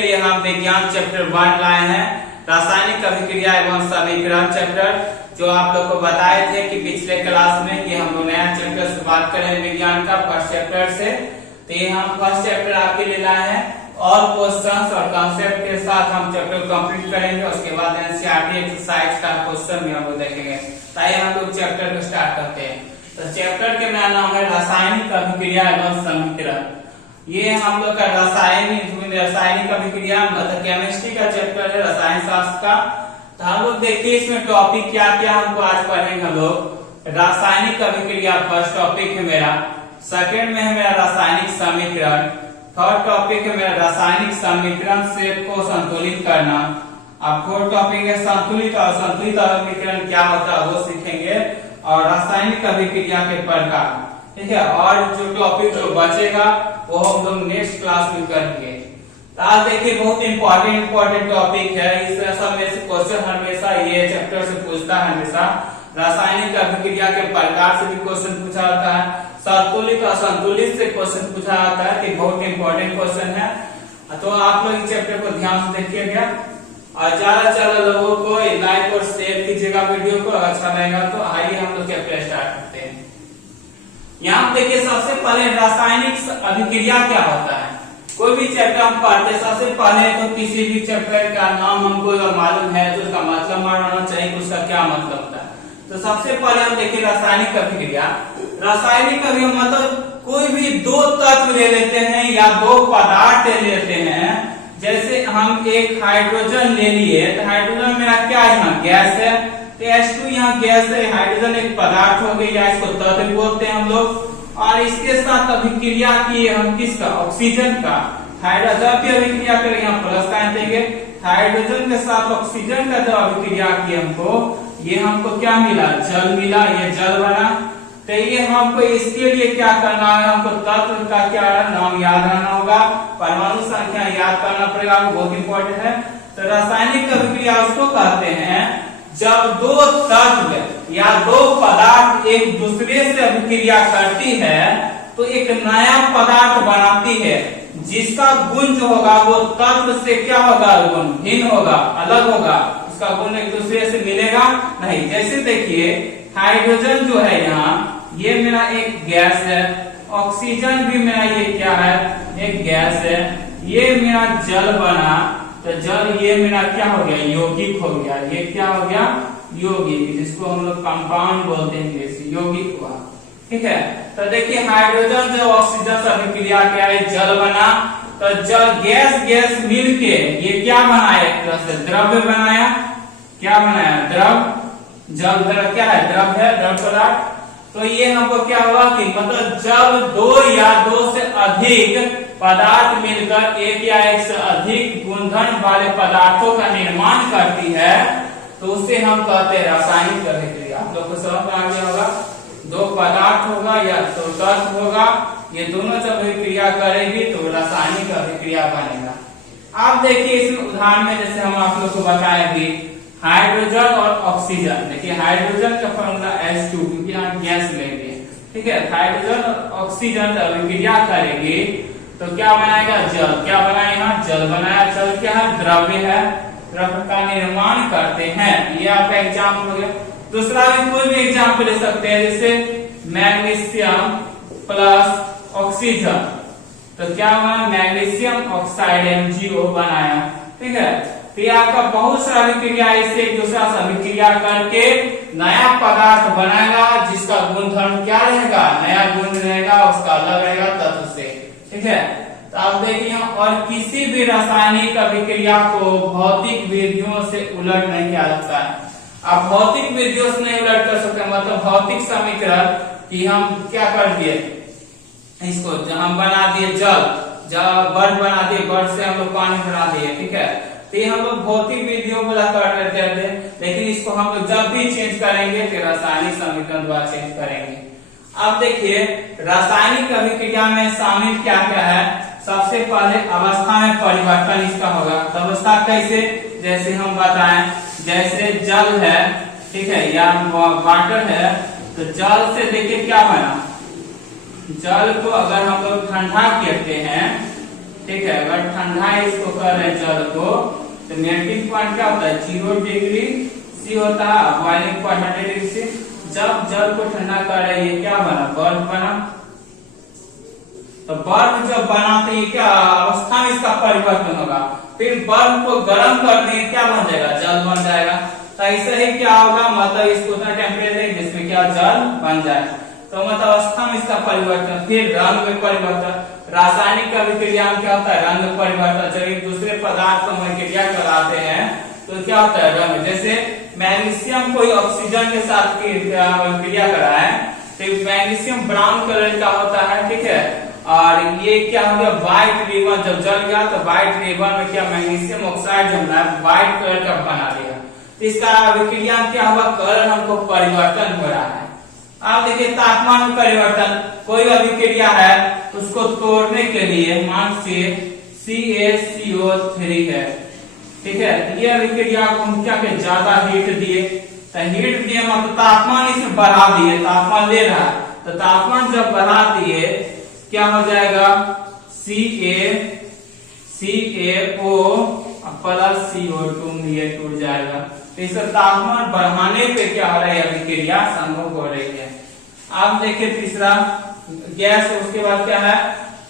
के लिए हम विज्ञान चैप्टर 1 लाए हैं, रासायनिक अभिक्रिया एवं समीकरण चैप्टर, जो आप लोग को बताए थे कि पिछले क्लास में कि हम लोग नया चैप्टर से बात करें विज्ञान का फर्स्ट चैप्टर से। तो ये हम फर्स्ट चैप्टर आपके लिए लाए हैं और क्वेश्चंस और कॉन्सेप्ट के साथ हम चैप्टर कंप्लीट करेंगे। उसके बाद एनसीईआरटी एक्सरसाइज का क्वेश्चन भी हम लोग देखेंगे। ताकि हम लोग चैप्टर को स्टार्ट करते हैं। तो चैप्टर के मेरा नाम है रासायनिक अभिक्रिया एवं समीकरण। ये हम लोग का रासायनिक अभिक्रिया मतलब केमिस्ट्री का चैप्टर है, रसायन शास्त्र का। तो हम लोग देखिए इसमें टॉपिक क्या क्या हमको आज पढ़ेंगे। हम लोग रासायनिक अभिक्रिया फर्स्ट टॉपिक है मेरा, सेकंड में है मेरा रासायनिक समीकरण, थर्ड टॉपिक है मेरा रासायनिक समीकरण से को संतुलित करना। अब फोर्थ टॉपिक है संतुलित और संतुलित अभिक्रिया क्या होता है वो सीखेंगे, और रासायनिक अभिक्रिया के प्रकार, ठीक है। और जो टॉपिक जो बचेगा वो हम लोग नेक्स्ट क्लास में करेंगे। तो आज देखिए बहुत इंपॉर्टेंट टॉपिक है। इस सब में से क्वेश्चन हमेशा ये चैप्टर से पूछता है हमेशा। रासायनिक अभिक्रिया के प्रकार से भी क्वेश्चन पूछा जाता है, संतुलित और असंतुलित से क्वेश्चन पूछा जाता है, कि बहुत इंपॉर्टेंट क्वेश्चन है। तो आप लोग इस चैप्टर को ध्यान से देखिएगा और ज्यादा लोगों को लाइक और शेयर कीजिएगा वीडियो को। अच्छा लगेगा तो आइए हम लोग चैप्टर स्टार्ट करते हैं। यहाँ देखिए सबसे पहले रासायनिक अभिक्रिया क्या होता है। कोई भी चैप्टर हम पढ़ते सबसे पहले तो किसी भी चैप्टर का नाम हमको अगर मालूम है तो उसका मतलब मालूम होना चाहिए, उसका क्या मतलब होता है। तो सबसे पहले हम देखिए रासायनिक अभिक्रिया। रासायनिक अभिक्रिया मतलब कोई भी दो तत्व ले लेते हैं या दो पदार्थ ले लेते हैं। जैसे हम एक हाइड्रोजन ले लिए, तो हाइड्रोजन मेरा क्या है, यहाँ गैस है, तो H2 यहाँ गैस है, हाइड्रोजन एक पदार्थ हो गया, इसको तत्व बोलते हैं हम लोग। और इसके साथ अभिक्रिया की हम किसका, ऑक्सीजन का। हाइड्रोजन की अभिक्रिया करेंगे यहाँ प्लस साइन देंगे, हाइड्रोजन के साथ ऑक्सीजन का जब अभिक्रिया की हमको, ये हमको क्या मिला, जल मिला, ये जल बना। तो ये हमको इसके लिए क्या करना है, हमको तत्व का क्या नाम याद रहना होगा, परमाणु संख्या याद करना पड़ेगा, बहुत इंपॉर्टेंट है। तो रासायनिक अभिक्रिया उसको कहते हैं जब दो तत्व या दो पदार्थ एक दूसरे से अभिक्रिया करती है तो एक नया पदार्थ बनाती है, जिसका गुण जो होगा वो तत्व से क्या होगा, गुण भिन्न होगा, अलग होगा, उसका गुण एक दूसरे से मिलेगा नहीं। जैसे देखिए हाइड्रोजन जो है यहाँ, ये मेरा एक गैस है, ऑक्सीजन भी मेरा ये क्या है, एक गैस है, ये मेरा जल बना, तो जल ये मेरा क्या हो गया, यौगिक हो गया, ये क्या हो गया, यौगिक, जिसको हम लोग कंपाउंड बोलते हैं इंग्लिश, यौगिक हुआ, ठीक है। तो देखिए हाइड्रोजन जो ऑक्सीजन से अभिक्रिया क्या है, जल बना, तो जल गैस मिलके ये क्या बनाया, एक तरह से द्रव्य बनाया, क्या बनाया, द्रव। जल द्रव क्या है, द्रव है, द्रव पदार्थ। तो ये हमको क्या हुआ कि मतलब जब दो या दो से अधिक पदार्थ मिलकर एक या एक से अधिक गुणधर्म वाले पदार्थों का निर्माण करती है तो उसे हम कहते हैं रासायनिक अभिक्रिया। आप लोग को समझ में आ गया होगा, दो पदार्थ होगा या तो तत्व होगा, ये दोनों जब अभिक्रिया करेगी तो रासायनिक अभिक्रिया बनेगा। आप देखिए इसमें उदाहरण में जैसे हम आप लोग को बताएंगे हाइड्रोजन और ऑक्सीजन। देखिए हाइड्रोजन का फॉर्मूला H2, क्योंकि यहाँ गैस लेंगे, ठीक है। हाइड्रोजन और ऑक्सीजन अभिक्रिया करेगी तो क्या बनाएगा, जल। क्या बनाया, यहाँ जल बनाया, जल क्या है, द्रव्य है, द्रव्य का निर्माण करते हैं। ये आपका एग्जाम्पल हो गया। दूसरा भी कोई भी एग्जाम्पल ले सकते हैं, जैसे मैग्नीशियम प्लस ऑक्सीजन, तो क्या बना, मैग्नीशियम ऑक्साइड MgO बनाया, ठीक है। तो ये आपका बहुत सारा अभिक्रिया इससे एक दूसरा से अभिक्रिया करके नया पदार्थ बनाएगा, जिसका गुणधर्म क्या रहेगा, नया गुण रहेगा, उसका अलग रहेगा तत्व से, ठीक है। तो आप देखिए और किसी भी रासायनिक अभिक्रिया को भौतिक विधियों से उलट नहीं किया जाता है। आप भौतिक विधियों से नहीं उलट कर सकते, मतलब भौतिक समीकरण कि हम क्या कर दिए, इसको हम बना दिए जल, जब बर्फ बना दिए, बर्फ से हम लोग पानी बना दिए, ठीक है। तो ये हम लोग भौतिक विधियों को करते थे, लेकिन इसको हम लोग जब भी चेंज करेंगे तो रासायनिक समीकरण द्वारा चेंज करेंगे। अब देखिए रासायनिक अभिक्रिया में शामिल क्या क्या है। सबसे पहले अवस्था में परिवर्तन इसका होगा। तो अवस्था कैसे, जैसे हम बताएं, जैसे जल है, ठीक है, या वाटर है, तो जल से देखिए क्या बना, जल को अगर हम लोग ठंडा करते हैं, ठीक है। अगर ठंडा इसको कर रहे हैं जल को, तो मेल्टिंग पॉइंट क्या होता है 0 डिग्री सी होता है, बॉइलिंग पॉइंट 100 डिग्री सी। जब जल को ठंडा कर रहे हैं, ये क्या बना, बर्फ बना। तो बर्फ जब बना तो ये क्या अवस्था में इसका परिवर्तन होगा, फिर बर्फ को गर्म कर देंगे, क्या बन जाएगा, जल बन जाएगा। तो ऐसे ही क्या होगा, मतलब इसको उतना टेम्परेचर जिसमें क्या जल बन जाए। तो मतलब अवस्था में इसका परिवर्तन, फिर रंग में परिवर्तन। रासायनिक अभिक्रिया में क्या होता है, रंग में परिवर्तन। जब एक दूसरे पदार्थ को हम क्रिया कराते हैं तो क्या होता है, रंग। जैसे मैग्नीशियम कोई ऑक्सीजन के साथ क्रिया कराए तो मैग्नीशियम ब्राउन कलर का होता है, ठीक है। और ये क्या हो गया, व्हाइट रिबन। जब जल गया तो व्हाइट रिबन में क्या मैग्नीशियम ऑक्साइड जो है व्हाइट कलर का बना दिया। इसका अभिक्रिया क्या हुआ, कलर हमको परिवर्तन हो रहा है। आप देखिए तापमान में परिवर्तन, कोई अभिक्रिया है उसको तोड़ने के लिए मान से CaCO3 है, ठीक है। ये अभिक्रिया को हम क्या कहें, ज्यादा हीट दिए, तो हीट दिए मतलब तापमान इसमें बढ़ा दिए, तापमान ले रहा है। तो तापमान जब बढ़ा दिए क्या हो जाएगा, CaCO प्लस CO2 में ये टूट जाएगा। तो इसका तापमान बढ़ाने पे क्या हो रहा है, अभिक्रिया संभव हो रही है। आप देखिए तीसरा गैस, उसके बाद क्या है,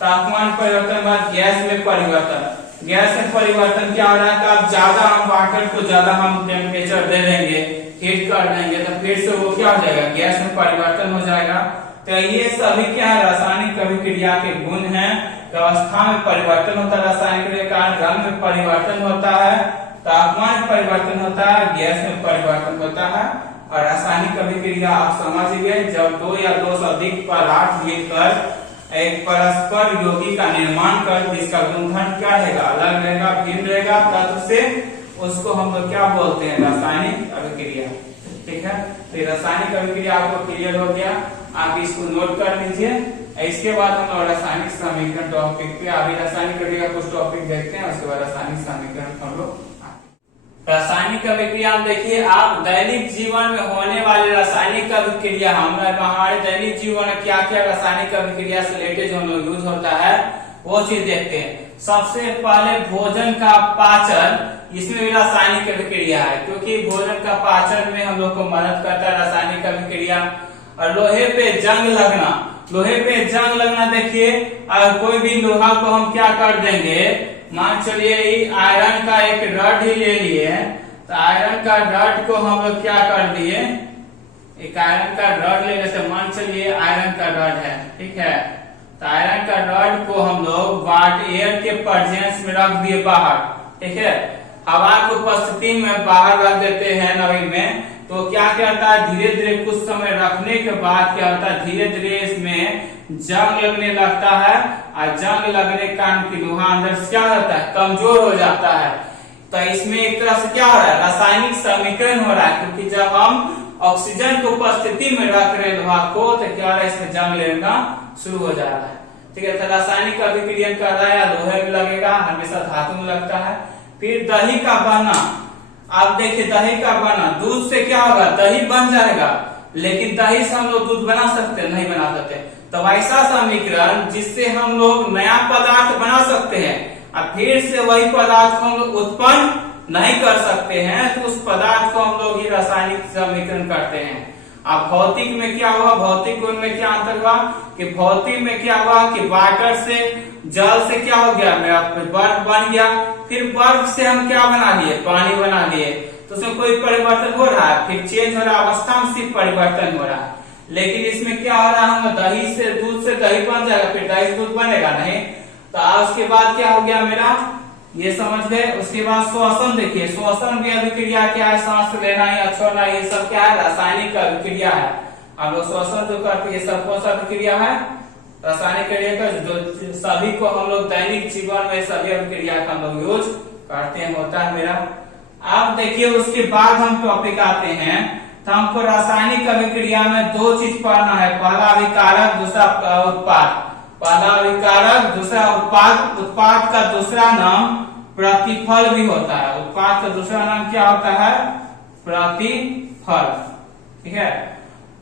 तापमान परिवर्तन बाद गैस में परिवर्तन। गैस में परिवर्तन क्या हो रहा है, आप ज्यादा हम वाटर को ज्यादा हम टेम्परेचर दे देंगे, हीट कर देंगे, तो फिर से वो क्या हो जाएगा, गैस में परिवर्तन हो जाएगा। तो ये सभी क्या है, रासायनिक अभिक्रिया के गुण हैं। अवस्था में परिवर्तन होता है रासायनिक के कारण, रंग में परिवर्तन होता है, तापमान में परिवर्तन होता है, गैस में परिवर्तन होता है। और रासायनिक अभिक्रिया आप समझ गए, जब दो या दो से अधिक पदार्थ मिलकर एक परस्पर योगी का निर्माण कर, जिसका गुणधर्म क्या रहेगा, अलग रहेगा, भिन्न रहेगा तत्व से, उसको हम लोग क्या बोलते हैं, रासायनिक अभिक्रिया, ठीक है। तो रासायनिक अभिक्रिया आपको क्लियर हो गया, आप इसको नोट कर लीजिए। इसके बाद हम लोग रासायनिक समीकरण टॉपिक पे, अभी रासायनिक अभिक्रिया कुछ टॉपिक देखते हैं, उसके बाद रासायनिक समीकरण हम लोग। रासायनिक अभिक्रिया देखिए, आप दैनिक जीवन में होने वाले रासायनिक अभिक्रिया, हमारे दैनिक जीवन में क्या क्या रासायनिक अभिक्रिया से रिलेटेड जो यूज होता है वो चीज देखते हैं। सबसे पहले भोजन का पाचन, इसमें भी रासायनिक अभिक्रिया है, क्योंकि भोजन का पाचन में हम लोग को मदद करता है रासायनिक अभिक्रिया। और लोहे पे जंग लगना, लोहे पे जंग लगना देखिए, अगर कोई भी लोहा को हम क्या कर देंगे, मान चलिए आयरन का एक रड ही ले लिए, तो आयरन का रड को हम लोग क्या कर दिए, एक आयरन का रड ले लेते, मान चलिए आयरन का रड है, ठीक है। तो आयरन का रड को हम लोग एयर के प्रेजेंस में रख दिए बाहर, ठीक है। हवा की उपस्थिति में बाहर रख देते हैं नमी में, तो क्या करता है, धीरे धीरे कुछ समय रखने के बाद क्या होता है, धीरे धीरे इसमें जंग लगने लगता है। और जंग लगने के कारण की लोहा अंदर से क्या होता है, कमजोर हो जाता है। तो इसमें एक तरह से क्या हो रहा है, रासायनिक समीकरण हो रहा है, क्योंकि जब हम ऑक्सीजन की उपस्थिति में रख रहे लोहा को, तो क्या हो रहा है, इसमें जंग लगना शुरू हो जा रहा है, ठीक है। तो रासायनिक अभिक्रिया कर रहा है, लोहे में लगेगा, हमेशा धातु में लगता है। फिर दही का बनना, आप देखिए दही का बना, दूध से क्या होगा, दही बन जाएगा, लेकिन दही से हम लोग दूध बना सकते, नहीं बना सकते। तो ऐसा समीकरण जिससे हम लोग नया पदार्थ बना सकते हैं, और फिर से वही पदार्थ को हम लोग उत्पन्न नहीं कर सकते हैं, तो उस पदार्थ को हम लोग ही रासायनिक समीकरण करते हैं। अब भौतिक में क्या हुआ, भौतिक गुण में क्या अंतर हुआ, कि भौतिक में क्या हुआ कि वाटर से, जल से क्या हो गया, मेरा बर्फ बन गया, फिर बर्फ से हम क्या बना लिए, पानी बना लिए, तो उसमें कोई परिवर्तन हो रहा है, फिर चेंज हो रहा है, अवस्था में सिर्फ परिवर्तन हो रहा है। लेकिन इसमें क्या हो रहा है, हम दही से, दूध से दही बन जाएगा, फिर दही से दूध बनेगा नहीं। तो उसके बाद क्या हो गया मेरा, ये समझ गए। उसके बाद श्वसन देखिए, श्वसन भी अभिक्रिया क्या है, सांस लेना या छोड़ना, ये सब क्या है, रासायनिक अभिक्रिया है। हम लोग श्वसन जो करते हैं, सब कौन सा अभिक्रिया है, रासायनिक क्रिया, जो सभी को हम लोग दैनिक जीवन में सभी अभिक्रिया का हम लोग यूज करते हैं, होता है मेरा। आप देखिए उसके बाद हम टॉपिक आते हैं, तो हमको रासायनिक अभिक्रिया में दो चीज पढ़ना है, पहला अभिकारक, दूसरा उत्पाद। पहला अभिकारक, दूसरा उत्पाद। उत्पाद का दूसरा नाम प्रतिफल भी होता है, उत्पाद का दूसरा नाम क्या होता है, प्रतिफल, ठीक है।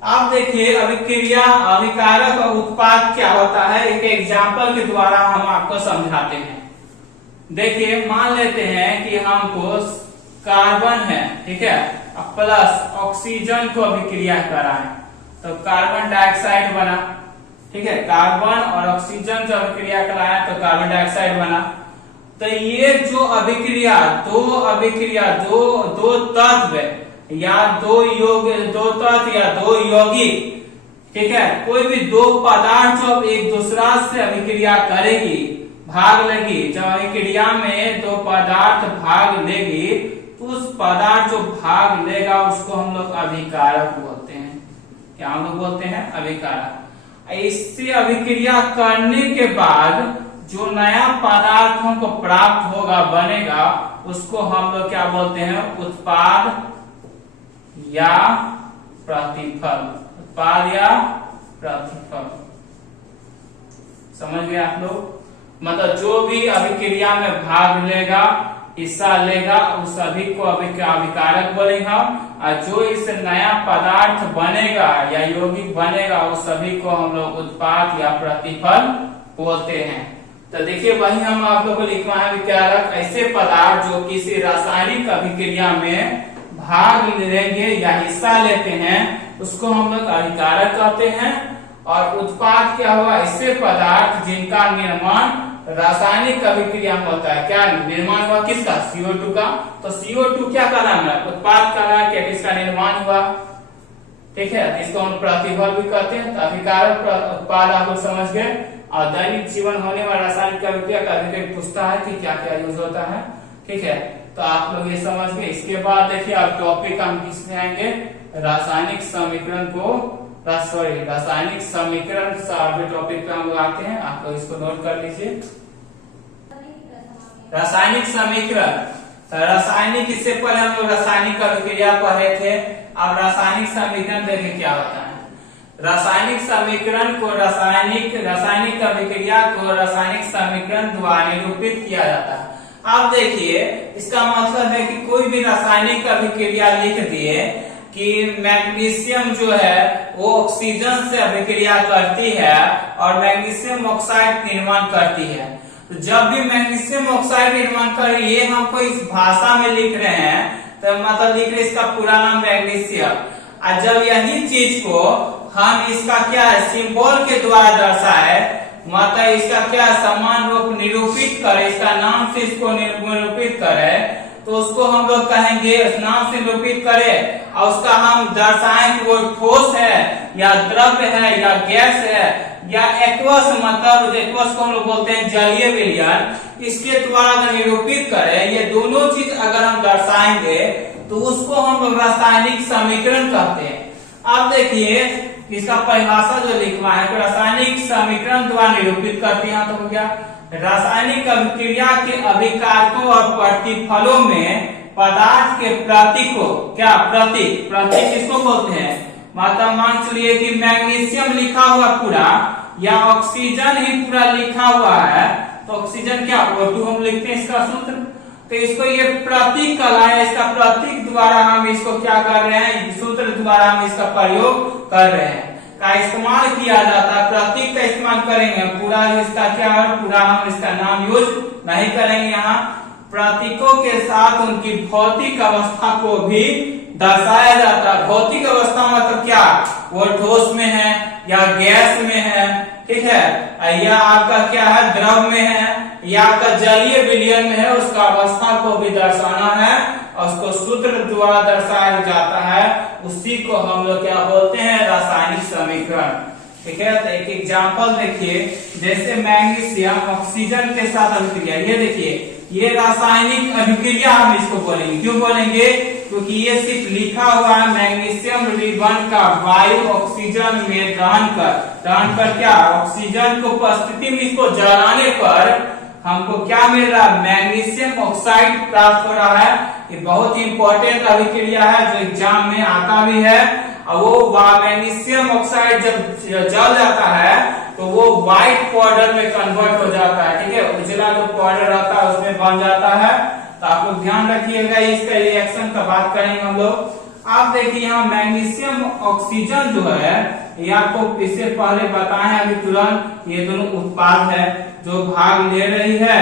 आप देखिए अभिक्रिया, अभिकारक और उत्पाद क्या होता है, एक एग्जाम्पल के द्वारा हम आपको समझाते हैं। देखिए मान लेते हैं कि हमको कार्बन है, ठीक है, प्लस ऑक्सीजन को अभिक्रिया कराएं, तो कार्बन डाइऑक्साइड बना, ठीक है, कार्बन और ऑक्सीजन जब अभिक्रिया कराएं तो कार्बन डाइऑक्साइड बना। तो ये जो अभिक्रिया दो तत्व या दो तत्व या दो यौगिक, ठीक है, कोई भी दो पदार्थ जो एक दूसरा से अभिक्रिया करेगी, भाग लेगी, जब अभिक्रिया में दो पदार्थ भाग लेगी तो उस पदार्थ जो भाग लेगा उसको हम लोग अभिकारक बोलते हैं। क्या हम लोग बोलते हैं? अभिकारक। इससे अभिक्रिया करने के बाद जो नया पदार्थ हमको प्राप्त होगा, बनेगा, उसको हम लोग क्या बोलते हैं? उत्पाद या प्रतिफल। उत्पाद या प्रतिफल। समझ गए आप लोग? मतलब जो भी अभिक्रिया में भाग लेगा, हिस्सा लेगा, उस सभी को अभिकारक बोलेंगे, और जो इस नया पदार्थ बनेगा या यौगिक बनेगा उस सभी को हम लोग उत्पाद या प्रतिफल बोलते हैं। तो देखिए वही हम आप लोगों को लिखवा है विकारक ऐसे पदार्थ जो किसी रासायनिक अभिक्रिया में भाग लेंगे या हिस्सा लेते हैं उसको हम लोग अभिकारक कहते हैं। और उत्पाद क्या हुआ? ऐसे पदार्थ जिनका निर्माण रासायनिक अभिक्रिया में होता है। क्या निर्माण हुआ? किसका? CO2 का। तो CO2 क्या कहलाएगा? उत्पाद कहलाएगा। क्या किसका निर्माण हुआ? ठीक है, इसको हम प्रतिफल भी कहते हैं। तो अभिकारक उत्पाद आप लोग समझ गए। और दैनिक जीवन होने वाला रासायनिक अभिक्रिया का अभिक्रिया पूछता है कि क्या क्या यूज होता है। ठीक है, तो आप लोग ये समझ गए। इसके बाद देखिए अब टॉपिक हम किसमें आएंगे? रासायनिक समीकरण को, रासायनिक समीकरण टॉपिक पे हम लोग आते हैं। आप लोग इसको नोट कर लीजिए। रासायनिक समीकरण, तो रासायनिक, इससे पहले हम लोग रासायनिक अभिक्रिया पढ़े थे। अब रासायनिक समीकरण देखिए क्या होता है। रासायनिक समीकरण को रासायनिक अभिक्रिया को रासायनिक समीकरण द्वारा निरूपित किया जाता है। अब देखिए इसका मतलब है कि कोई भी रासायनिक अभिक्रिया लिख दिए कि मैग्नीशियम जो है वो ऑक्सीजन से अभिक्रिया करती है और मैग्नीशियम ऑक्साइड निर्माण करती है। तो जब भी मैग्नीशियम ऑक्साइड निर्माण कर रही है, हमको इस भाषा में लिख रहे हैं, तो मतलब लिख रहे इसका पूरा नाम मैग्नीशियम। और जब यही चीज को हम इसका क्या है सिंबल के द्वारा दर्शाए, मतलब इसका क्या समान रूप निरूपित करे, इसका नाम से इसको निरूपित करे, तो उसको हम लोग कहेंगे, इस नाम से निरूपित करें और उसका हम दर्शाएं कि वो ठोस है या द्रव्य है या गैस है या एक्वस, मतलब एक्वस को हम लोग बोलते हैं जलीय विलयन। इसके द्वारा अगर निरूपित करें, ये दोनों चीज अगर हम दर्शाएंगे तो उसको हम लोग रासायनिक समीकरण कहते हैं। अब देखिए इसका परिभाषा जो लिखवा है, तो रासायनिक समीकरण द्वारा निरूपित करते हैं। तो क्या रासायनिक अभिक्रिया के अभिकारकों और प्रतिफलों में पदार्थ के प्रतीक को, क्या प्रतीक किसको बोलते हैं? मतलब मान चलिए कि मैग्नीशियम लिखा हुआ पूरा या ऑक्सीजन ही पूरा लिखा हुआ है, तो ऑक्सीजन क्या O2 हम लिखते हैं इसका सूत्र। तो इसको ये प्रतीक कहलाए, इसका प्रतीक द्वारा हम इसको क्या कर रहे हैं, सूत्र द्वारा हम इसका प्रयोग कर रहे हैं, का इस्तेमाल किया जाता है। प्रतीक का इस्तेमाल करेंगे, पूरा इसका क्या है, पूरा हम इसका नाम यूज नहीं करेंगे। यहाँ प्रतीकों के साथ उनकी भौतिक अवस्था को भी दर्शाया जाता है। भौतिक अवस्था मतलब क्या? वो ठोस में है या गैस में है, ठीक है, या आपका क्या है द्रव में है या आपका जलीय विलयन में है, उसका अवस्था को भी दर्शाना है और उसको सूत्र द्वारा दर्शाया जाता है। उसी को हम लोग क्या बोलते हैं? रासायनिक समीकरण। ठीक है, तो एक एग्जांपल देखिए, जैसे मैग्नीशियम ऑक्सीजन के साथ अभिक्रिया, ये देखिए ये रासायनिक अभिक्रिया हम इसको बोलेंगे। क्यों बोलेंगे? क्योंकि ये सिर्फ लिखा हुआ है मैग्नीशियम रिबन का वायु ऑक्सीजन में दहन कर क्या ऑक्सीजन को उपस्थिति में इसको जलाने पर हमको क्या मिल रहा है? मैग्नीशियम ऑक्साइड प्राप्त हो रहा है। ये बहुत ही इंपॉर्टेंट अभिक्रिया है जो एग्जाम में आता भी है। और वो मैग्नीशियम ऑक्साइड जब जल जाता है तो वो व्हाइट पाउडर में कन्वर्ट हो जाता है। ठीक है, उजला जो पाउडर रहता है उसमें बन जाता है। तो आप लोग ध्यान रखिएगा, इसका रिएक्शन का बात करेंगे हम लोग। आप देखिए यहाँ मैग्नीशियम ऑक्सीजन जो है, ये आपको इससे पहले बताए अभी तुरंत, ये दोनों उत्पाद है जो भाग ले रही है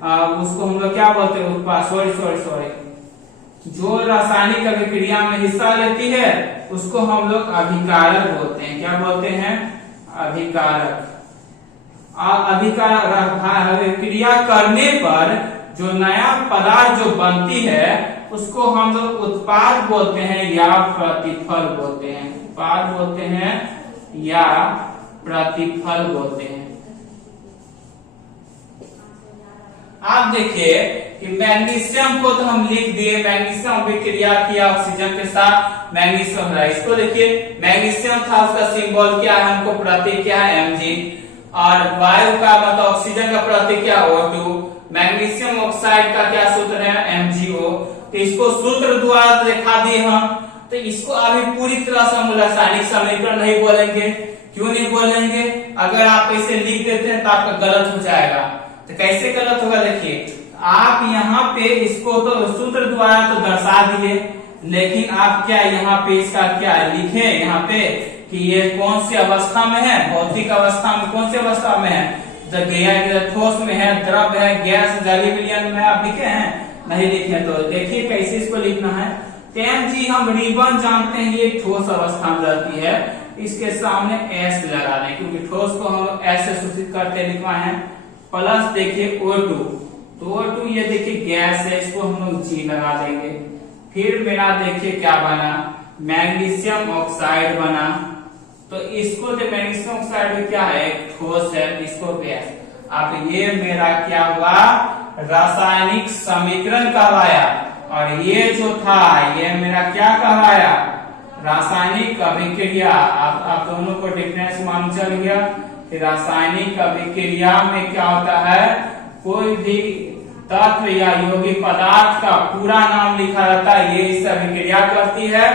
उसको हम लोग क्या बोलते हैं, उत्पाद, सॉरी जो रासायनिक अभिक्रिया में हिस्सा लेती है उसको हम लोग अभिकारक बोलते हैं। क्या बोलते हैं, अभिकारक। अभिक्रिया करने पर जो नया पदार्थ जो बनती है उसको हम लोग उत्पाद बोलते हैं या प्रतिफल बोलते हैं। उत्पाद बोलते हैं या प्रतिफल बोलते हैं। आप देखिए कि मैग्नीशियम को तो हम लिख दिए, मैग्नीशियम अभिक्रिया किया ऑक्सीजन के साथ, मैग्नीशियम रहा। इसको देखिए मैग्नीशियम था, उसका सिंबल क्या है, हमको प्रतीक क्या है, Mg। और वायु का मतलब ऑक्सीजन का प्रतीक क्या, O2। मैग्नीशियम ऑक्साइड का क्या सूत्र है, MgO। तो इसको सूत्र द्वारा दिखा दिए हम। तो इसको अभी पूरी तरह से हम रासायनिक समीकरण नहीं बोलेंगे। क्यों नहीं बोलेंगे, अगर आप ऐसे लिख देते हैं तो आपका गलत हो जाएगा। तो कैसे गलत होगा, देखिए आप यहाँ पे इसको तो सूत्र द्वारा तो दर्शा दिए, लेकिन आप क्या यहाँ पे इसका क्या लिखे यहाँ पे कि ये कौन सी अवस्था में है, भौतिक अवस्था में कौन सी अवस्था में है, ठोस में है, द्रव है, गैस, जलीय विलयन में आप लिखे हैं, नहीं लिखे। तो देखिए कैसे इसको लिखना है। Mg हम रिबन जानते हैं, ये ठोस अवस्था में रहती है, इसके सामने S लगा दें क्योंकि ठोस को हम S से सूचित करते लिखवा है। प्लस देखिए O2, तो O2 ये देखिए गैस है, इसको हम लोग G लगा देंगे। फिर मेरा देखिए क्या बना, मैग्नीशियम ऑक्साइड बना। तो इसको जो मैग्नीशियम ऑक्साइड में क्या है, एक ठोस है, इसको गैस। अब ये मेरा क्या हुआ, रासायनिक समीकरण कहलाया। और ये जो था ये मेरा क्या कहलाया, रासायनिक अभिक्रिया। आप दोनों को डिफरेंस मालूम चल गया कि रासायनिक अभिक्रिया में क्या होता है, कोई भी तत्व या यौगिक पदार्थ का पूरा नाम लिखा रहता है, ये इससे अभिक्रिया करती है।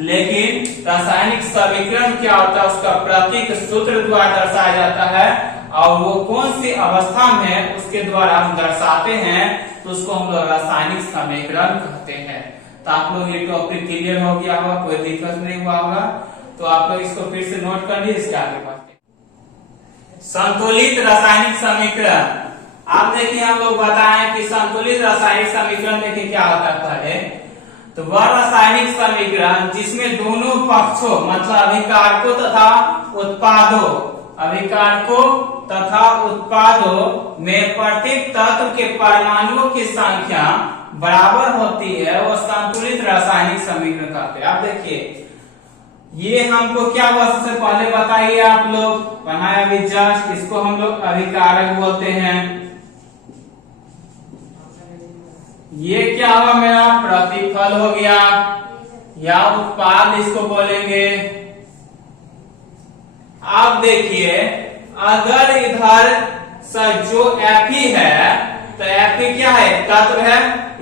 लेकिन रासायनिक समीकरण क्या होता है, उसका प्रतीक सूत्र द्वारा दर्शाया जाता है, और वो कौन सी अवस्था में है उसके द्वारा हम दर्शाते हैं, तो उसको हम लोग रासायनिक समीकरण कहते हैं। तो आप लोग ये टॉपिक क्लियर हो गया होगा, कोई दिक्कत नहीं हुआ होगा, तो आप लोग इसको फिर से नोट कर लीजिए। इसके आगे बढ़ते संतुलित रासायनिक समीकरण। आप देखिए हम लोग बताएं कि संतुलित रासायनिक समीकरण देखिए क्या होता है। पहले तो वह रासायनिक समीकरण जिसमें दोनों पक्षों मतलब अभिकारकों तथा उत्पादों, अभिकारकों तथा उत्पादों में प्रत्येक तत्व के परमाणुओं की संख्या बराबर होती है, वो संतुलित रासायनिक समीकरण कहते हैं। आप देखिए ये हमको क्या हुआ, सबसे पहले बताइए, आप लोग बनाया अभी जस्ट, इसको हम लोग अभिकारक बोलते हैं। ये क्या हुआ, मेरा प्रतिफल हो गया या उत्पाद इसको बोलेंगे। आप देखिए अगर इधर जो Fe है तो Fe क्या है, तत्व है।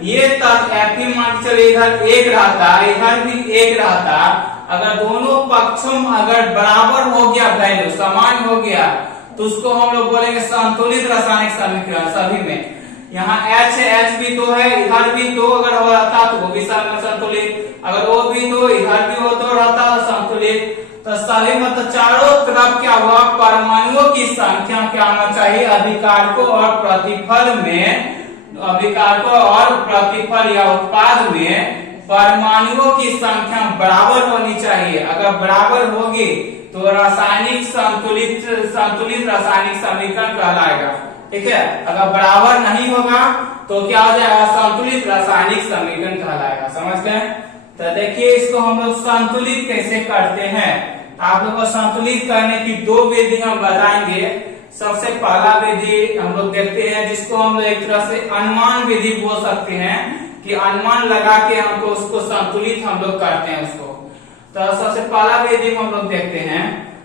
ये तत्व Fe मान के चलिए इधर एक रहता, इधर भी एक रहता। अगर दोनों पक्षों में अगर बराबर हो गया, वैल्यू समान हो गया, तो उसको हम लोग बोलेंगे संतुलित रासायनिक समीकरण। सभी में यहाँ H है, H भी दो है, इधर भी दो अगर हो रहता तो वो भी संतुलित, अगर वो भी दो इधर भी वो दो रहता तो संतुलित। तो सभी मतलब चारों तरफ क्या हुआ, परमाणुओं की संख्या क्या होना चाहिए, अभिकारकों और प्रतिफल में, अभिकारकों और प्रतिफल या उत्पाद में परमाणुओं की संख्या बराबर होनी चाहिए। अगर बराबर होगी तो रासायनिक संतुलित रासायनिक समीकरण कहलाएगा। ठीक है, अगर बराबर नहीं होगा तो क्या हो जाएगा, संतुलित रासायनिक समीकरण कहलाएगा। समझ गए। तो देखिए इसको हम लोग संतुलित कैसे करते हैं। आप लोग को संतुलित करने की दो विधि हम बताएंगे। सबसे पहला विधि हम लोग देखते हैं जिसको हम लोग एक तरह से अनुमान विधि बोल सकते हैं, कि अनुमान लगा के हमको उसको संतुलित हम लोग करते हैं उसको। तो सबसे पहला विधि हम लोग देखते हैं।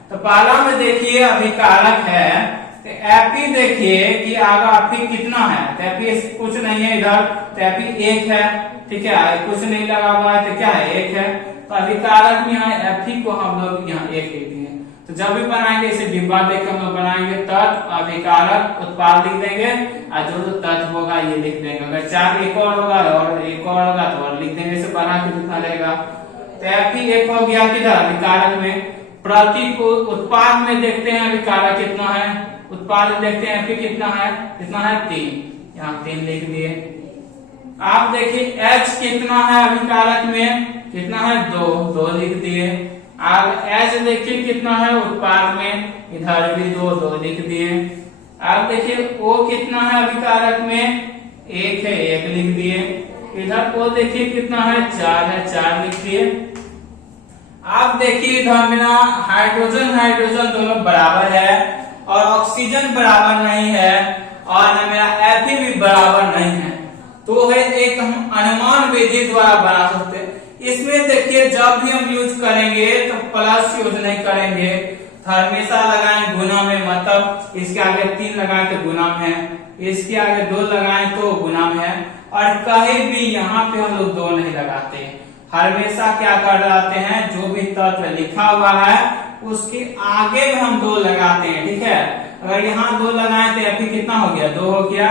तो पहला में देखिए अभिकारक है, तो Fe देखिए कि आगा Fe कितना है, तो Fe कुछ नहीं है इधर, तो Fe 1 है। ठीक है, कुछ नहीं लगा हुआ है तो क्या है, 1 है। तो अभिकारक में यहाँ Fe को हम लोग यहाँ 1 लिख दिए। तो जब भी बनाएंगे इसे डिब्बा देकर हम लोग बनाएंगे, तत्व, अभिकारक, उत्पाद लिख देंगे, और जो तत्व होगा ये लिख देंगे। अगर 4 एक और होगा और एक और होगा तो और लिख देंगे, इसे बना के जितना रहेगा। तो Fe 1 हो गया किधर, अभिकारक में। प्रति उत्पाद में देखते हैं अभिकारक कितना है, उत्पाद में देखते हैं Fe कितना है 3। यहाँ 3 लिख दिए। आप देखिए H कितना है अभिकारक में, कितना है 2 लिख दिए। आप H देखिए कितना है उत्पाद में, इधर भी 2 लिख दिए। आप देखिए O कितना है अभिकारक में, 1 है 1 लिख दिए। इधर O देखिए कितना है 4 है 4 लिख दिए। आप देखिए इधर मेरा हाइड्रोजन दोनों बराबर है और ऑक्सीजन बराबर नहीं है और न मेरा Fe भी बराबर नहीं है, तो है एक हम अनुमान विधि द्वारा बना सकते हैं। इसमें देखिए जब भी हम यूज करेंगे तो प्लस यूज नहीं करेंगे, हमेशा लगाएं गुना में, मतलब इसके आगे 3 लगाएं तो गुना में है, इसके आगे 2 लगाएं तो गुना में है, और कहीं भी यहाँ पे हम लोग 2 नहीं लगाते हैं। हमेशा क्या कर जाते हैं, जो भी तत्व लिखा हुआ है उसके आगे में हम 2 लगाते हैं, ठीक है। अगर यहाँ 2 लगाए तो Fe कितना हो गया, 2 हो गया।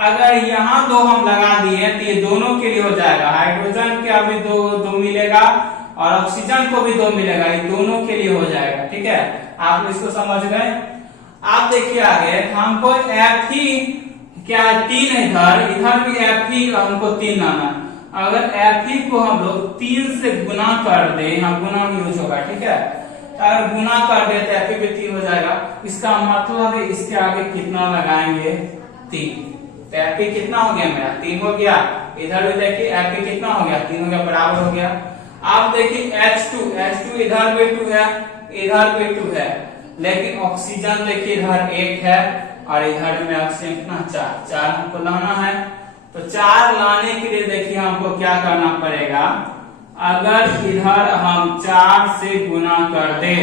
अगर यहाँ 2 हम लगा दिए तो ये दोनों के लिए हो जाएगा, हाइड्रोजन के अभी 2 मिलेगा और ऑक्सीजन को भी 2 मिलेगा, ये दोनों के लिए हो जाएगा, ठीक है। आप इसको समझ गए। आप देखिए आगे हमको Fe क्या 3 है, इधर भी Fe हमको 3 लाना। अगर Fe को हम लोग 3 से गुना कर दे, यहाँ गुना यूज होगा, ठीक है। अगर गुना कर दे तो Fe भी 3 हो जाएगा। इसका मतलब है इसके आगे कितना लगाएंगे, 3, तो Fe कितना हो गया मेरा 3 हो गया। इधर भी देखिए Fe कितना हो गया 3 हो गया, बराबर हो गया। आप देखिए H2 इधर भी 2 है, इधर भी 2 है, लेकिन ऑक्सीजन देखिए इधर 1 है और इधर में ऑक्सीजन कितना 4 हमको लाना है। तो 4 लाने के लिए देखिए हमको क्या करना पड़ेगा, अगर इधर हम 4 से गुना कर दे,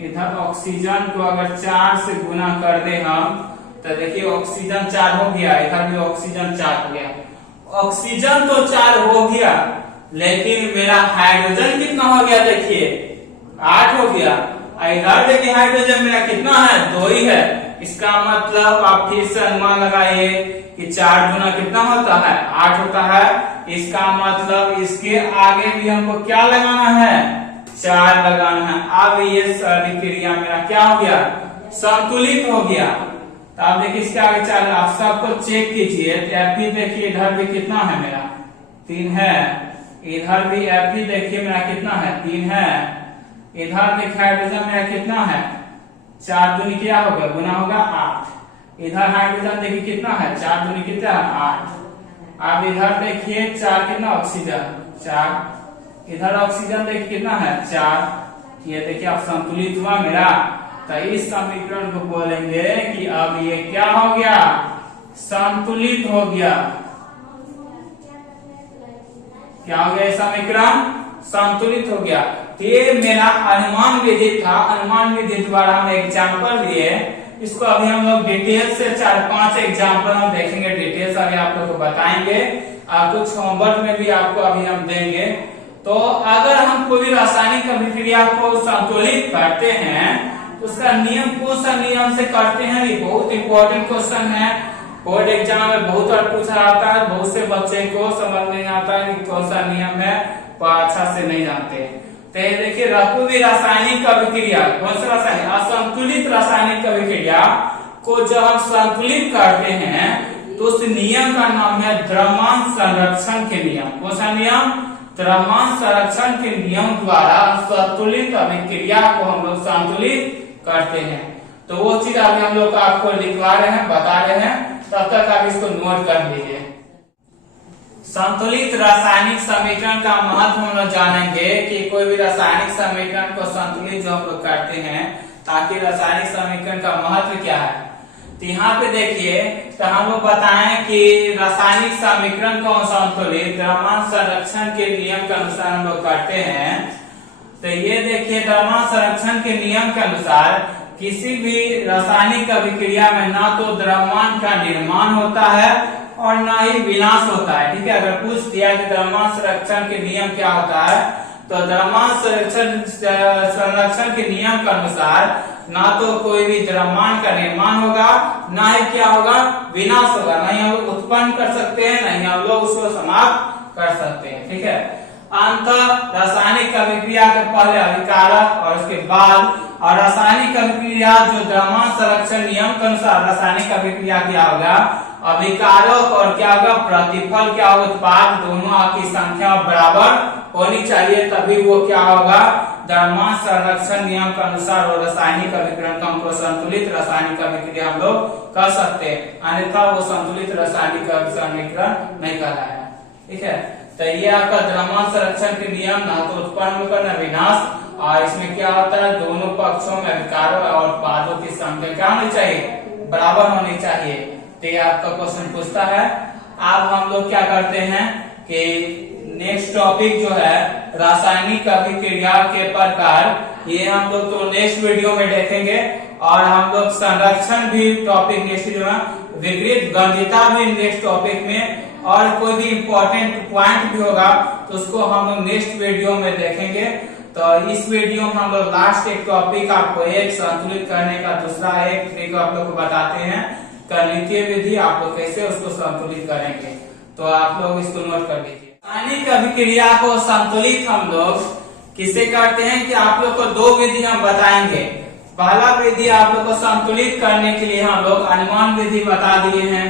इधर ऑक्सीजन को अगर 4 से गुना कर दे हम, तो देखिए ऑक्सीजन 4 हो गया, इधर भी ऑक्सीजन 4 हो गया। ऑक्सीजन तो 4 हो गया, लेकिन मेरा हाइड्रोजन कितना हो गया, देखिए 8 हो गया। इधर देखिए हाइड्रोजन मेरा कितना है, 2 ही है। इसका मतलब आप फिर से अनुमान लगाइए कि 4 गुना कितना होता है, 8 होता है। इसका मतलब इसके आगे भी हमको क्या लगाना है, 4 लगाना है। अब ये सारी क्रिया मेरा क्या हो गया, संतुलित हो गया। तो आप देखिए इसके आगे 4, आप सबको चेक कीजिए। Fe देखिए इधर भी कितना है मेरा 3 है, इधर भी Fe देखिए मेरा कितना है 3 है। इधर देखिए हाइड्रोजन मेरा कितना है 4 दूनी क्या होगा, गुना होगा 8। इधर हाइड्रोजन देखिए कितना है 4 दूनी कितना है 8। अब इधर देखिए 4 कितना ऑक्सीजन 4, इधर ऑक्सीजन देखिए कितना है 4। ये देखिए अब संतुलित हुआ मेरा। तो इस समीकरण को बोलेंगे कि अब ये क्या हो गया, संतुलित हो गया। क्या हो गया, समीकरण संतुलित हो गया। ये मेरा अनुमान विधि था। अनुमान विधि द्वारा हम एग्जाम्पल लिए, इसको अभी हम लोग डिटेल से 4-5 एग्जाम्पल हम देखेंगे, डिटेल्स अभी आप लोग को बताएंगे, कुछ होमवर्क में भी आपको अभी हम देंगे। तो अगर हम कोई रासायनिक अभिक्रिया को संतुलित करते हैं, उसका नियम कौन सा नियम से करते हैं, ये बहुत इंपॉर्टेंट क्वेश्चन है। बोर्ड एग्जाम में बहुत बार पूछा जाता है, बहुत से बच्चे को समझ नहीं आता है कि कौन सा नियम है, वो अच्छा से नहीं जानते। तो ये देखिए कोई रासायनिक अभिक्रिया, कौन सा रासायनिक, असंतुलित रासायनिक अभिक्रिया को जब हम संतुलित करते हैं तो उस नियम का नाम है द्रव्यमान संरक्षण के नियम। कौन सा नियम, द्रव्यमान संरक्षण के नियम द्वारा संतुलित अभिक्रिया को हम लोग संतुलित करते हैं। तो वो चीज अभी हम लोग आपको लिखवा रहे हैं, बता रहे हैं, तब तक आप इसको नोट कर लीजिए। संतुलित रासायनिक समीकरण का महत्व हम लोग जानेंगे कि कोई भी रासायनिक समीकरण को संतुलित जो हम लोग करते हैं, ताकि रासायनिक समीकरण का महत्व क्या है। तो यहाँ पे देखिए, तो हम लोग बताएं कि रासायनिक समीकरण को संतुलित द्रव्यमान संरक्षण के नियम के अनुसार हम लोग करते हैं। तो ये देखिए द्रव्यमान संरक्षण के नियम के अनुसार किसी भी रासायनिक अभिक्रिया में ना तो द्रव्यमान का निर्माण होता है और ना ही विनाश होता है, ठीक है। अगर पूछ दिया कि द्रव्यमान संरक्षण के नियम क्या होता है, तो द्रव्यमान संरक्षण के नियम के अनुसार ना तो कोई भी द्रव्यमान का निर्माण होगा, ना ही क्या होगा, विनाश होगा। ना ही हम लोग उत्पन्न कर सकते हैं, ना ही हम लोग उसको समाप्त कर सकते हैं, ठीक है। अंतः रासायनिक अभिक्रिया के पहले अभिकारक और उसके बाद, और रासायनिक अभिक्रिया जो द्रव्यमान संरक्षण नियम के अनुसार रासायनिक अभिक्रिया क्या होगा, अभिकारक और क्या होगा, प्रतिफल क्या होगा, उत्पाद दोनों की संख्या बराबर होनी चाहिए, तभी वो क्या होगा, द्रव्यमान संरक्षण नियम के अनुसार वो रासायनिक अभिक्रिया को हमको संतुलित रासायनिक अभिक्रिया हम लोग कर सकते हैं, अन्यथा वो संतुलित रासायनिक अभिक्रिया नहीं कहलाया। ठीक है, तो ये आपका द्रव्यमान संरक्षण के नियम ना तो उत्पन्न होकर न विनाश, और इसमें क्या होता है, दोनों पक्षों में अभिकारों और उत्पादों की संख्या क्या होनी चाहिए, बराबर होनी चाहिए। तो ये आपका क्वेश्चन पूछता है। अब हम लोग क्या करते हैं कि नेक्स्ट टॉपिक जो है रासायनिक अभिक्रिया के प्रकार, ये हम लोग तो नेक्स्ट वीडियो में देखेंगे, और हम लोग संरक्षण भी टॉपिक नेक्स्ट वीडियो में, विपरीत गंधिता भी नेक्स्ट टॉपिक में, और कोई भी इंपॉर्टेंट पॉइंट भी होगा तो उसको हम लोग नेक्स्ट वीडियो में देखेंगे। तो इस वीडियो में हम लोग लास्ट एक टॉपिक आपको एक संतुलित करने का, दूसरा एक ट्रिक आप लोग को बताते हैं, गणितीय विधि आप लोग कैसे उसको संतुलित करेंगे। तो आप लोग इसको नोट कर लीजिए। रासायनिक अभिक्रिया को संतुलित हम लोग किसे करते हैं कि आप लोग को दो विधि हम बताएंगे। पहला विधि आप लोग को संतुलित करने के लिए हम लोग अनुमान विधि बता दिए हैं,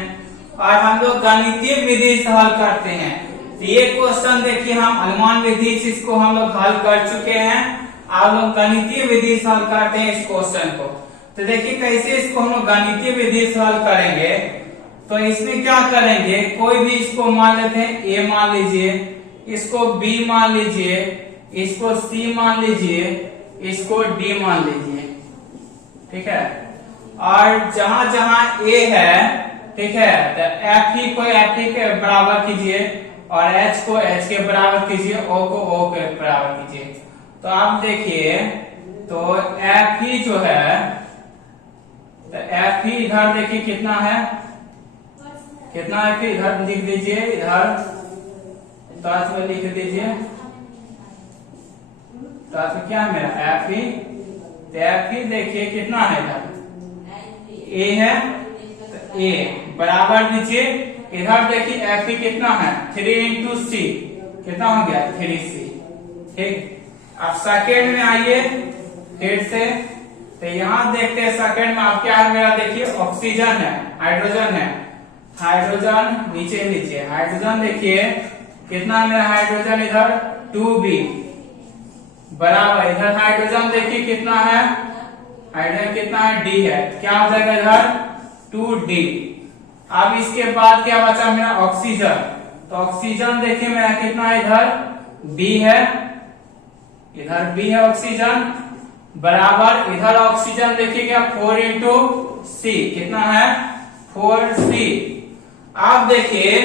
और हम लोग गणितीय विधि से हल करते हैं। तो ये क्वेश्चन देखिए, हम अनुमान विधि से इसको हम लोग हल कर चुके हैं, आप लोग गणितीय विधि से हल करते हैं इस क्वेश्चन को। तो देखिए कैसे इसको हम लोग गणितीय विधि से हल करेंगे। तो इसमें क्या करेंगे, कोई भी इसको मान लेते हैं, ए मान लीजिए, इसको बी मान लीजिए, इसको सी मान लीजिए, इसको डी मान लीजिए। ठीक है, और जहां जहां ए है, ठीक है, तो एफ ही को एफ ही के बराबर कीजिए, और एच को एच के बराबर कीजिए, ओ को ओ के बराबर कीजिए। तो आप देखिए, तो एफ ही जो है, तो एफ ही इधर देखिए कितना है, कितना एफ ही इधर लिख दीजिए, इधर तो में लिख दीजिए, तो क्या है मेरा एफ ही, तो एफ ही देखिए कितना है, इधर ए है, तो ए बराबर दीजिए, इधर देखिए एफ ही कितना है, 3 इंटू सी, कितना हो गया 3c। ठीक, अब सेकेंड में आइए फिर से, तो यहाँ देखते हैं सेकेंड में आप क्या है मेरा, देखिए ऑक्सीजन है, हाइड्रोजन है, हाइड्रोजन नीचे नीचे, हाइड्रोजन देखिए कितना है मेरा हाइड्रोजन, इधर 2b बराबर, इधर हाइड्रोजन देखिए कितना है, हाइड्रोजन कितना है, d है, क्या हो जाएगा इधर 2d। अब इसके बाद क्या बचा मेरा ऑक्सीजन, तो ऑक्सीजन देखिए मेरा कितना है, इधर b है, इधर b है ऑक्सीजन, बराबर इधर ऑक्सीजन देखिए क्या 4 इंटू सी, कितना है 4c। आप देखिए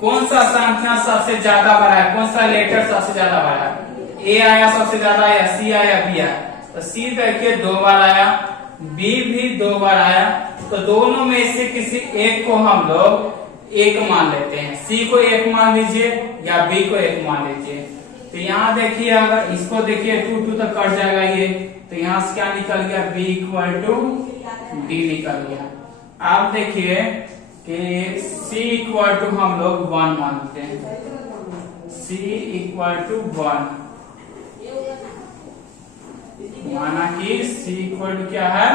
कौन सा संख्या सबसे ज्यादा बड़ा है, कौन सा लेटर सबसे ज्यादा बड़ा है, ए आया सबसे ज्यादा, या सी आया, बी आया। तो सी देखिए 2 बार आया, बी भी 2 बार आया, तो दोनों में से किसी एक को हम लोग एक मान लेते हैं, सी को एक मान लीजिए या बी को एक मान लीजिए। तो यहाँ देखिए अगर इसको देखिए 2 2 तक कट जाएगा ये, तो यहाँ से क्या निकल गया, b इक्वल टू डी निकल गया। आप देखिए कि c इक्वल टू हम लोग 1 मानते हैं, c इक्वल टू 1, माना कि c इक्वल टू क्या है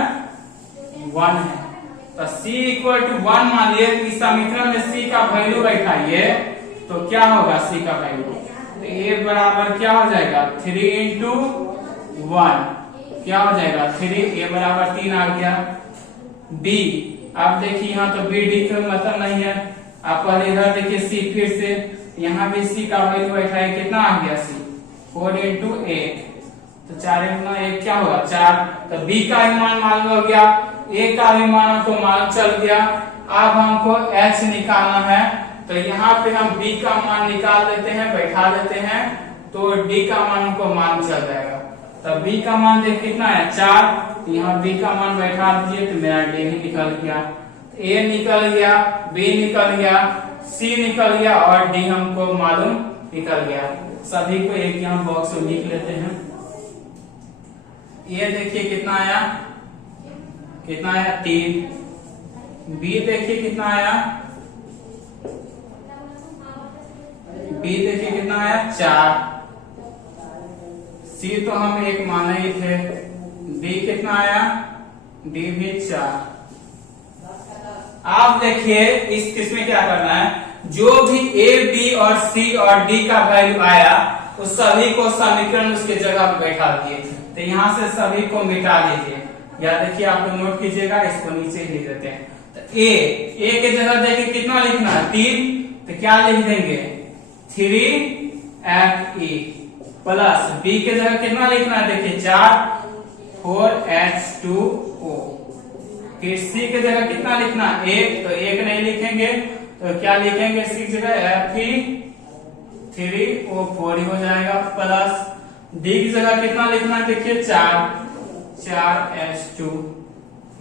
1 है, तो c इक्वल टू 1 मान लिए, इस समीकरण में c का वैल्यू बैठाइए तो क्या होगा c का वैल्यू, तो a बराबर क्या हो जाएगा 3 इंटू 1, क्या हो जाएगा 3, a बराबर 3 आ गया। b, आप देखिए यहाँ तो b d का मतलब नहीं है, आप पहले इधर देखिए c, फिर से यहाँ भी c का वैल्यू बैठाइए, कितना आ गया c 4 इंटू 8, तो 4 गुना 1 क्या होगा 4, तो b का भी मान मालूम हो गया, a का भी मान हमको मालूम चल गया। अब हमको h निकालना है, तो यहाँ पे हम b का मान निकाल देते हैं, बैठा देते हैं, तो d का मान हमको मालूम चल जाएगा। तो b का मान देख कितना है 4, तो यहाँ b का मान बैठा दीजिए, तो मेरा d ही निकल गया, a निकल गया, b निकल गया, c निकल गया, और d हमको मालूम निकल गया। सभी को एक यहाँ बॉक्स में लिख लेते हैं। ये देखिए कितना आया, कितना आया 3, b देखिए कितना आया, b देखिए कितना आया 4, सी तो हम 1 माने ही थे, डी कितना आया, डी भी 4। आप देखिए इसमें क्या करना है, जो भी ए बी और सी और डी का वैल्यू आया उस सभी को समीकरण उसके जगह पर बैठा दिए। तो यहाँ से सभी को मिटा दीजिए, या देखिए आप लोग नोट कीजिएगा, इसको नीचे लिख देते हैं। तो ए के जगह देखिए कितना लिखना है, 3, तो क्या लिख देंगे 3Fe प्लस बी के जगह कितना लिखना है, देखिए 4H2O। फिर सी के जगह कितना लिखना है 1, तो 1 नहीं लिखेंगे तो क्या लिखेंगे, सी की जगह Fe3O4 ही हो जाएगा, प्लस डी की जगह कितना लिखना है, देखिए 4H2।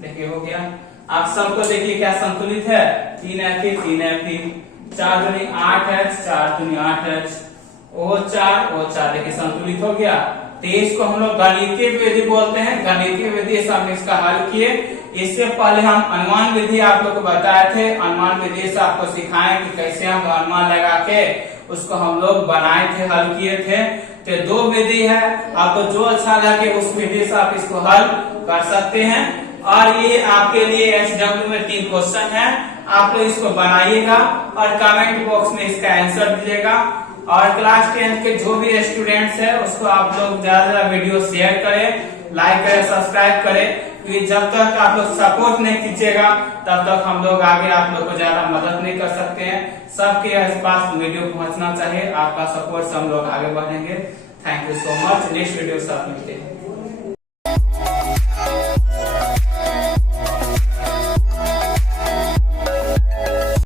देखिए हो गया। आप सबको देखिए क्या संतुलित है, 3Fe 3Fe, 4 दूनी 8H 4 दूनी 8H, O4 देखिए संतुलित हो गया। तो इसको हम लोग गणितीय विधि बोलते हैं। गणितीय विधि से हम इसका हल किए। इससे पहले हम अनुमान विधि आप लोग को बताए थे। अनुमान विधि से आपको सिखाएं कि कैसे हम अनुमान लगा के उसको हम लोग बनाए थे, हल किए थे। तो 2 विधि है, आपको जो अच्छा लगे उस विधि से आप इसको हल कर सकते हैं। और ये आपके लिए HW में 3 क्वेश्चन है, आप लोग इसको बनाइएगा और कमेंट बॉक्स में इसका आंसर दीजिएगा। और क्लास 10 के जो भी स्टूडेंट्स हैं उसको आप लोग ज्यादा से ज्यादा वीडियो शेयर करें, लाइक करें, सब्सक्राइब करें, क्योंकि जब तक आप लोग सपोर्ट नहीं कीजिएगा तब तक हम लोग आगे आप लोग को ज्यादा मदद नहीं कर सकते हैं। सबके पास वीडियो पहुंचना चाहिए, आपका सपोर्ट से हम लोग आगे बढ़ेंगे। Thank you so much. Next video से आप मिलते हैं।